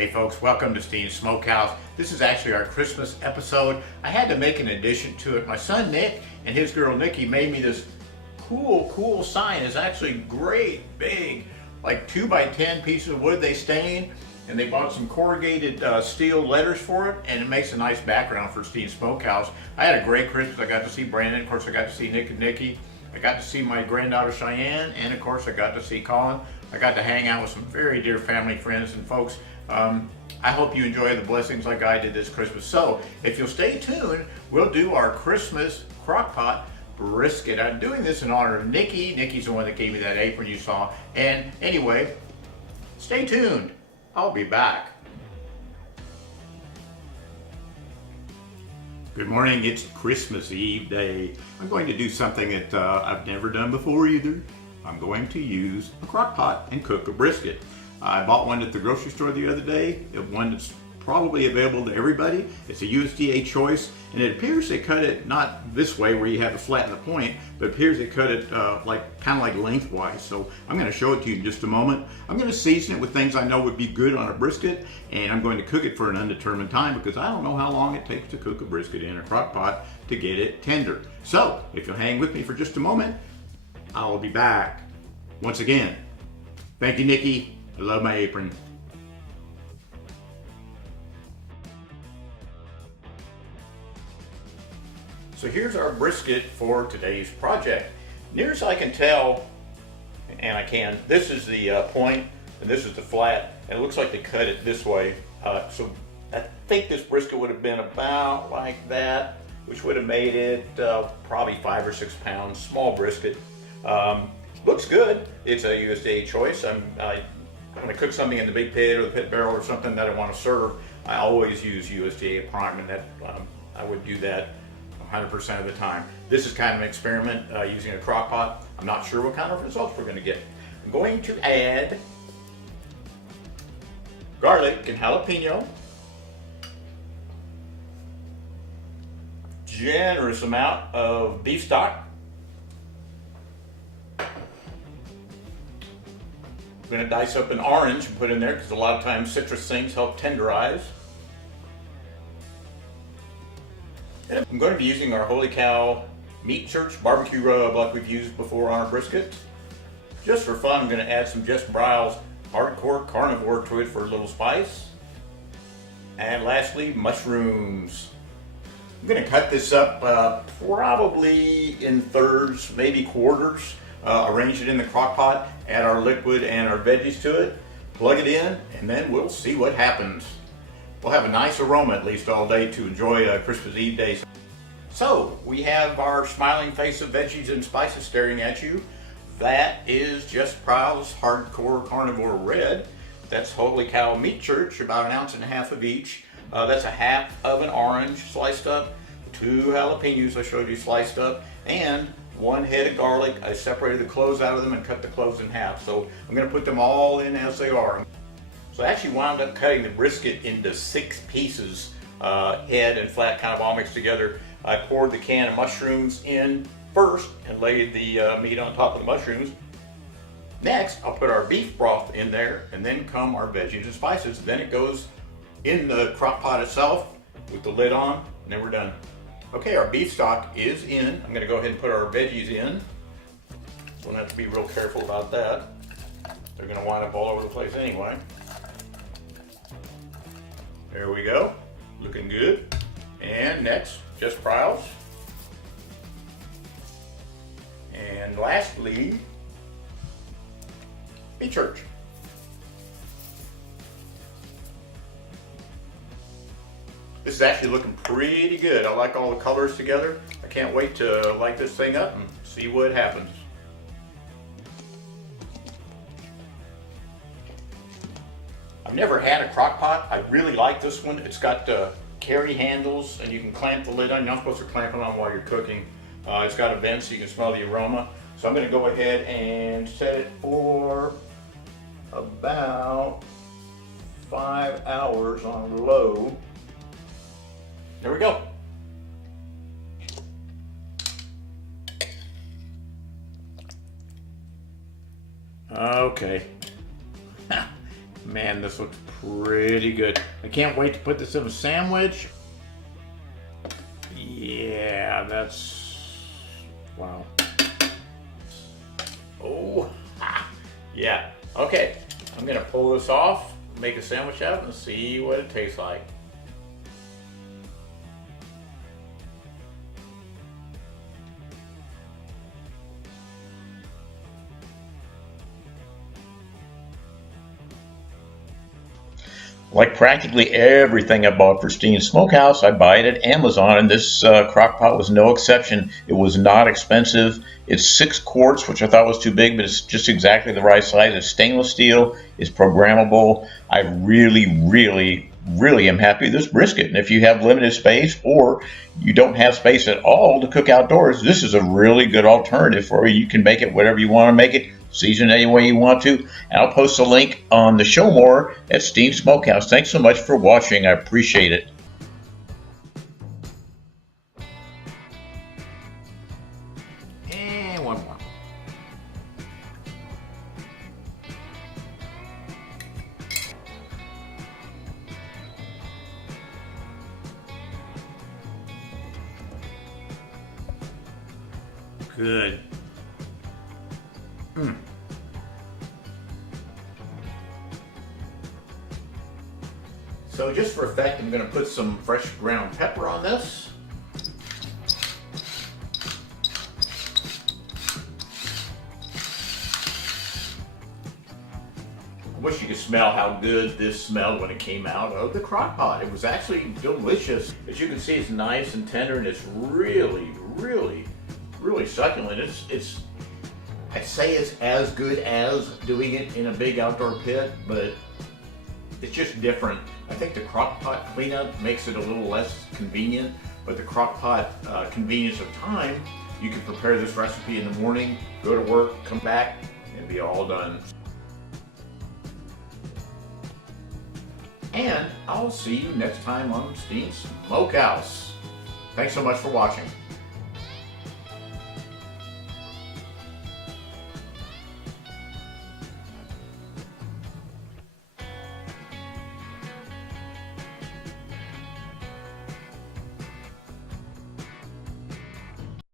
Hey folks, welcome to SteenSmokeHouse. This is actually our Christmas episode. I had to make an addition to it. My son Nick and his girl Nikki made me this cool sign. It's actually great, big, like 2x10 pieces of wood they stained, and they bought some corrugated steel letters for it, and it makes a nice background for SteenSmokeHouse. I had a great Christmas. I got to see Brandon. Of course, I got to see Nick and Nikki. I got to see my granddaughter Cheyenne, and of course I got to see Colin. I got to hang out with some very dear family, friends, and folks. I hope you enjoy the blessings like I did this Christmas. So if you'll stay tuned, we'll do our Christmas Crockpot Brisket. I'm doing this in honor of Nikki. Nikki's the one that gave me that apron you saw. And anyway, stay tuned. I'll be back. Good morning, it's Christmas Eve day. I'm going to do something that I've never done before either. I'm going to use a crock pot and cook a brisket. I bought one at the grocery store the other day, one that's probably available to everybody. It's a USDA choice, and it appears they cut it not this way where you have to flatten the point, but it appears they cut it kind of like lengthwise. So I'm going to show it to you in just a moment. I'm going to season it with things I know would be good on a brisket, and I'm going to cook it for an undetermined time because I don't know how long it takes to cook a brisket in a crock pot to get it tender. So if you'll hang with me for just a moment, I'll be back. Once again, thank you, Nikki. I love my apron. So here's our brisket for today's project. Near as I can tell, and I can, this is the point and this is the flat, and it looks like they cut it this way. So I think this brisket would have been about like that, which would have made it probably 5 or 6 pounds, small brisket. Looks good. It's a USDA choice. I'm going to cook something in the big pit or the pit barrel or something that I want to serve. I always use USDA prime, and that I would do that 100% of the time. This is kind of an experiment using a crock pot. I'm not sure what kind of results we're going to get. I'm going to add garlic and jalapeno, generous amount of beef stock. I'm going to dice up an orange and put in there because a lot of times citrus things help tenderize. And I'm going to be using our Holy Cow Meat Church barbecue rub like we've used before on our brisket. Just for fun, I'm going to add some Just Bryle's Hardcore Carnivore to it for a little spice. And lastly, mushrooms. I'm going to cut this up probably in thirds, maybe quarters. Arrange it in the crock pot, add our liquid and our veggies to it, plug it in, and then we'll see what happens. We'll have a nice aroma at least all day to enjoy Christmas Eve day. So we have our smiling face of veggies and spices staring at you. That is Just Bryle's Hardcore Carnivore Red. That's Holy Cow Meat Church, about 1.5 ounces of each. That's a half of an orange sliced up, 2 jalapenos I showed you sliced up, and 1 head of garlic. I separated the cloves out of them and cut the cloves in half. So I'm going to put them all in as they are. So I actually wound up cutting the brisket into 6 pieces, head and flat kind of all mixed together. I poured the can of mushrooms in first and laid the meat on top of the mushrooms. Next, I'll put our beef broth in there, and then come our veggies and spices. Then it goes in the crock pot itself with the lid on, and then we're done. Okay, our beef stock is in. I'm going to go ahead and put our veggies in. Don't have to be real careful about that. They're going to wind up all over the place anyway. There we go. Looking good. And next, Just Bryle's. And lastly, Meat Church. This is actually looking pretty good. I like all the colors together. I can't wait to light this thing up and see what happens. I've never had a crock pot. I really like this one. It's got carry handles and you can clamp the lid on. You're not supposed to clamp it on while you're cooking. It's got a vent so you can smell the aroma. So I'm going to go ahead and set it for about 5 hours on low. There we go. Okay. Man, this looks pretty good. I can't wait to put this in a sandwich. Yeah, that's, wow. Oh, yeah. Okay, I'm gonna pull this off, make a sandwich out, and see what it tastes like. Like practically everything I bought for SteenSmokeHouse, I buy it at Amazon, and this crock pot was no exception. It was not expensive. It's 6 quarts, which I thought was too big, but it's just exactly the right size. It's stainless steel. It's programmable. I really am happy with this brisket. And if you have limited space or you don't have space at all to cook outdoors, this is a really good alternative for you. You can make it whatever you want to make it. Season it any way you want to. And I'll post a link on the show more at SteenSmokeHouse. Thanks so much for watching. I appreciate it. And one more. Good. So just for effect, I'm going to put some fresh ground pepper on this. I wish you could smell how good this smelled when it came out of the crock pot. It was actually delicious. As you can see, it's nice and tender, and it's really succulent. It's I'd say it's as good as doing it in a big outdoor pit, but it's just different. I think the crock pot cleanup makes it a little less convenient, but the crock pot convenience of time, you can prepare this recipe in the morning, go to work, come back, and be all done. And I'll see you next time on SteenSmokeHouse. Thanks so much for watching.